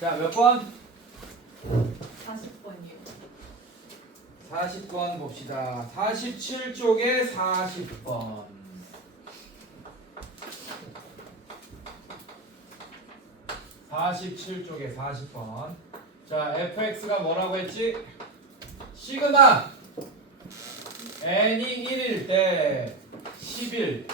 자, 몇 번? 40번이요. 40번 봅시다. 47쪽에 40번. (47쪽에 40번) 자 fx가 뭐라고 했지 시그마 n이 1일 때 11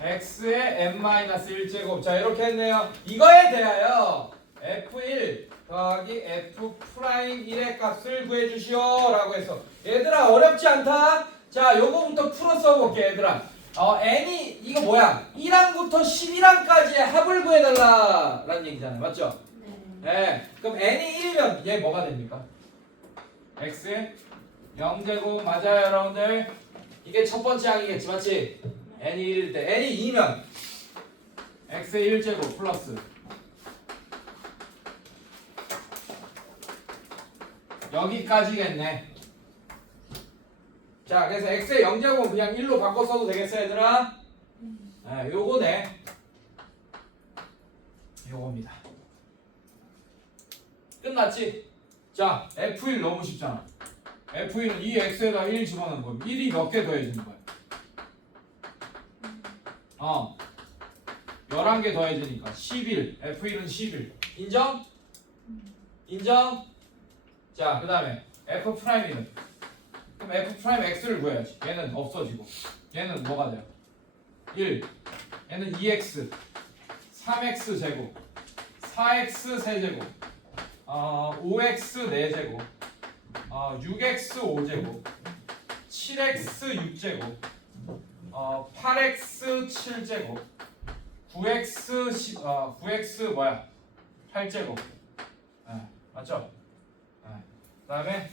x의 n-1제곱 자 이렇게 했네요 이거에 대하여 f1 더하기 f 프라임 1의 값을 구해주시오 라고 해서 얘들아 어렵지 않다. 자 요거부터 풀어 써볼게 얘들아. 어 n이 이거 뭐야? 1항부터 11항까지의 합을 구해달라 라는 얘기잖아요 맞죠? 네. 네. 그럼 n이 1이면 얘 뭐가 됩니까? x의 0제곱 맞아요 여러분들? 이게 첫 번째 항이겠지 맞지? n이 1일 때. N이 2면 x의 1제곱 플러스 여기까지겠네. 자 그래서 x의 0제곱은 그냥 1로 바꿔 써도 되겠어 얘들아? 네 요거네. 요겁니다. 끝났지? 자 F1 너무 쉽잖아. F1은 이 x에다 1 집어넣는 거야 1이 몇 개 더해지는 거야? 어. 11개 더해지니까 11 F1은 11 인정? 인정? 자 그 다음에 F 프라임은 그럼 F 프라임 X를 구해야지. 얘는 없어지고. 얘는 뭐가 돼요? 1 얘는 2X 3X 제곱. 4X 세제곱. 어, 5X 4제곱. 어, 6X 5제곱. 7X 6제곱. 어, 8X 7제곱. 9X 10, 어, 9X 뭐야? 8제곱. 네, 맞죠? 네. 그 다음에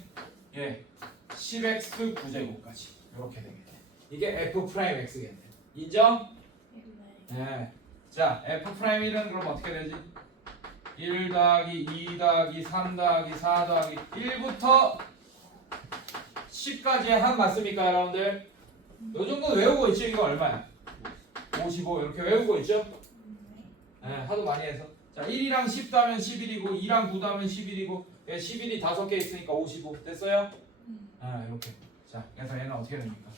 예 10X 9제곱까지 이렇게 되겠네 이게 F 프라임 X겠네 인정? 네. 네. 자, F 프라임 1은 그럼 어떻게 되지? 1 더하기 2 더하기 3 더하기 4 더하기 1부터 10까지의 합 맞습니까, 여러분들? 요 정도 외우고 있죠? 이거 얼마야? 55 이렇게 외우고 있죠? 네, 하도 많이 해서. 자, 1이랑 10 더하면 11이고 2랑 9 더하면 11이고 11이 5개 있으니까 55 됐어요? 아, 이렇게. 자, 그래서 얘는 어떻게 됩니까?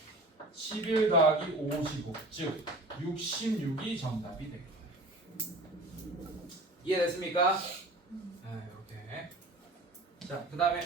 11 더하기 55, 즉 66이 정답이 되겠다. 이해됐습니까? 아, 이렇게. 자, 그 다음에